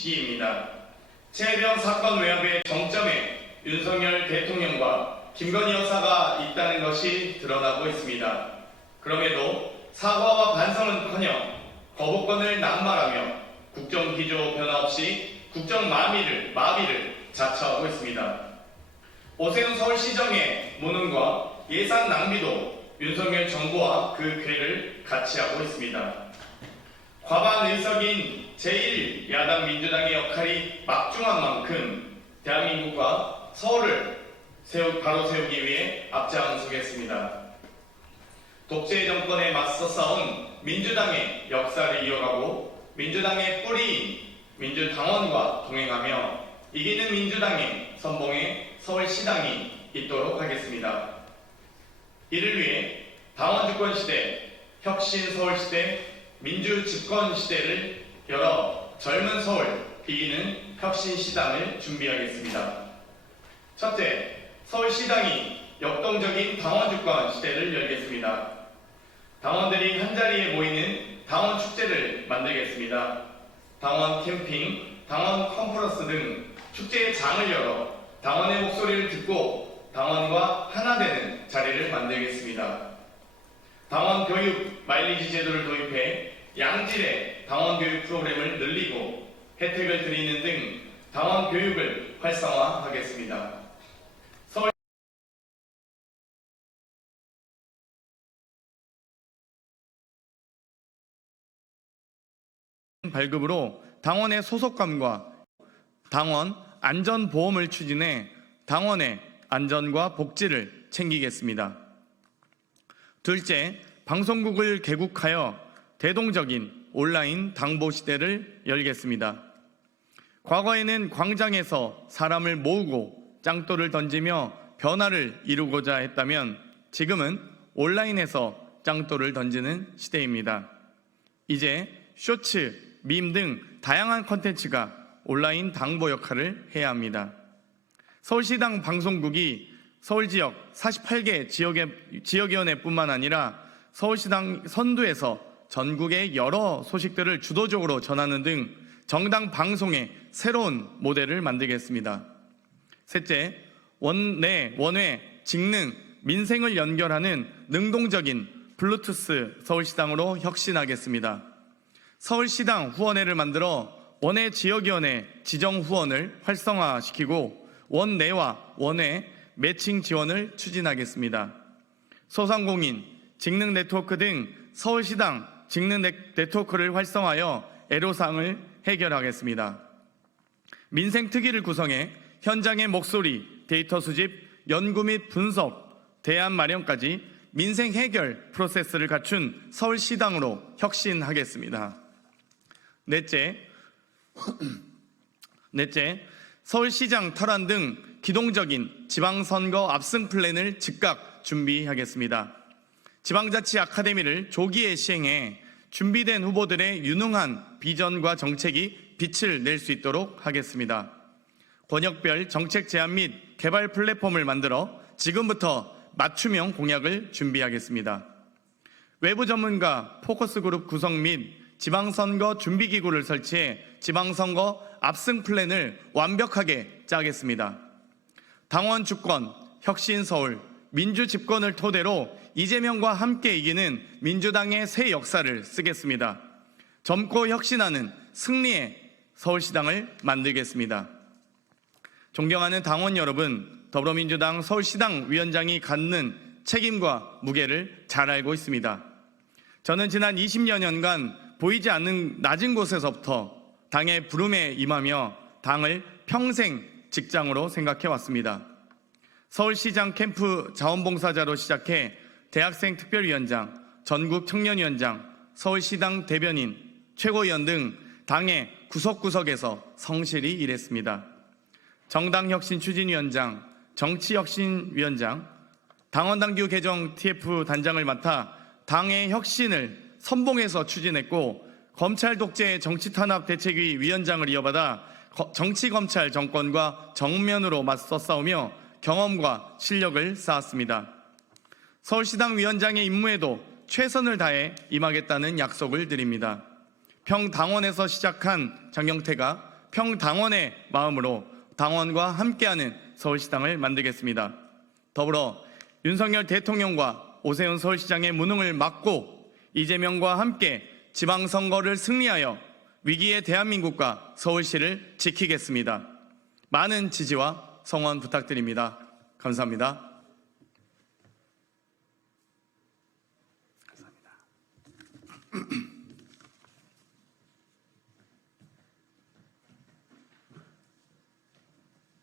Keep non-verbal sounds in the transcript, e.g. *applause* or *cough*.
시기입니다. 최혜병 사건 외압의 정점에 윤석열 대통령과 김건희 여사가 있다는 것이 드러나고 있습니다. 그럼에도 사과와 반성은커녕 거부권을 낙마하며 국정 기조 변화 없이 국정 마비를 마비를 자처하고 있습니다. 오세훈 서울시정의 무능과 예산 낭비도 윤석열 정부와 그 궤를 같이 하고 있습니다. 과반 의석인 제1야당 민주당의 역할이 막중한 만큼 대한민국과 서울을 세우, 바로 세우기 위해 앞장서겠습니다. 독재 정권에 맞서 싸운 민주당의 역사를 이어가고 민주당의 뿌리인 민주당원과 동행하며 이기는 민주당의 선봉에 서울시당이 있도록 하겠습니다. 이를 위해 당원 주권 시대, 혁신 서울 시대, 민주 집권 시대를 열어 젊은 서울, 이기는 혁신 시당을 준비하겠습니다. 첫째, 서울시당이 역동적인 당원 주권 시대를 열겠습니다. 당원들이 한자리에 모이는 당원 축제를 만들겠습니다. 당원 캠핑, 당원 컨퍼런스 등 축제의 장을 열어 당원의 목소리를 듣고 당원과 하나 되는 자리를 만들겠습니다. 당원 교육 마일리지 제도를 도입해 양질의 당원 교육 프로그램을 늘리고 혜택을 드리는 등 당원 교육을 활성화하겠습니다. 서울 발급으로 당원의 소속감과 당원 안전보험을 추진해 당원의 안전과 복지를 챙기겠습니다. 둘째, 방송국을 개국하여 대동적인 온라인 당보 시대를 열겠습니다. 과거에는 광장에서 사람을 모으고 짱돌을 던지며 변화를 이루고자 했다면 지금은 온라인에서 짱돌을 던지는 시대입니다. 이제 쇼츠, 밈 등 다양한 컨텐츠가 온라인 당보 역할을 해야 합니다. 서울시당 방송국이 서울 지역 48개 지역의, 지역위원회뿐만 아니라 서울시당 선두에서 전국의 여러 소식들을 주도적으로 전하는 등 정당 방송의 새로운 모델을 만들겠습니다. 셋째, 원내, 원외, 직능, 민생을 연결하는 능동적인 블루투스 서울시당으로 혁신하겠습니다. 서울시당 후원회를 만들어 원외 지역위원회 지정 후원을 활성화시키고 원내와 원외 매칭 지원을 추진하겠습니다. 소상공인, 직능 네트워크 등 서울시당 직능 네- 네트워크를 활성화하여 애로사항을 해결하겠습니다. 민생 특위를 구성해 현장의 목소리, 데이터 수집, 연구 및 분석, 대안 마련까지 민생 해결 프로세스를 갖춘 서울시당으로 혁신하겠습니다. 넷째, *clears throat* 넷째, 서울시장 탈환 등 기동적인 지방선거 압승 플랜을 즉각 준비하겠습니다. 지방자치 아카데미를 조기에 시행해 준비된 후보들의 유능한 비전과 정책이 빛을 낼 수 있도록 하겠습니다. 권역별 정책 제안 및 개발 플랫폼을 만들어 지금부터 맞춤형 공약을 준비하겠습니다. 외부 전문가 포커스 그룹 구성 및 지방선거 준비기구를 설치해 지방선거 압승 플랜을 완벽하게 짜겠습니다. 당원 주권, 혁신 서울, 민주 집권을 토대로 이재명과 함께 이기는 민주당의 새 역사를 쓰겠습니다. 젊고 혁신하는 승리의 서울시당을 만들겠습니다. 존경하는 당원 여러분, 더불어민주당 서울시당 위원장이 갖는 책임과 무게를 잘 알고 있습니다. 저는 지난 20여 년간 보이지 않는 낮은 곳에서부터 당의 부름에 임하며 당을 평생 직장으로 생각해 왔습니다. 서울시장 캠프 자원봉사자로 시작해 대학생 특별위원장, 전국 청년위원장, 서울시당 대변인, 최고위원 등 당의 구석구석에서 성실히 일했습니다. 정당혁신 추진위원장, 정치혁신위원장, 당원당규 개정 TF 단장을 맡아 당의 혁신을 선봉해서 추진했고 검찰 독재 정치 탄압 대책위 위원장을 이어받아 거- 정치 검찰 정권과 정면으로 맞서 싸우며 경험과 실력을 쌓았습니다. 서울시당 위원장의 임무에도 최선을 다해 임하겠다는 약속을 드립니다. 평당원에서 시작한 장영태가 평당원의 마음으로 당원과 함께하는 서울시당을 만들겠습니다. 더불어 윤석열 대통령과 오세훈 서울시장의 무능을 막고 이재명과 함께 지방선거를 승리하여 위기의 대한민국과 서울시를 지키겠습니다. 많은 지지와 성원 부탁드립니다. 감사합니다. 감사합니다.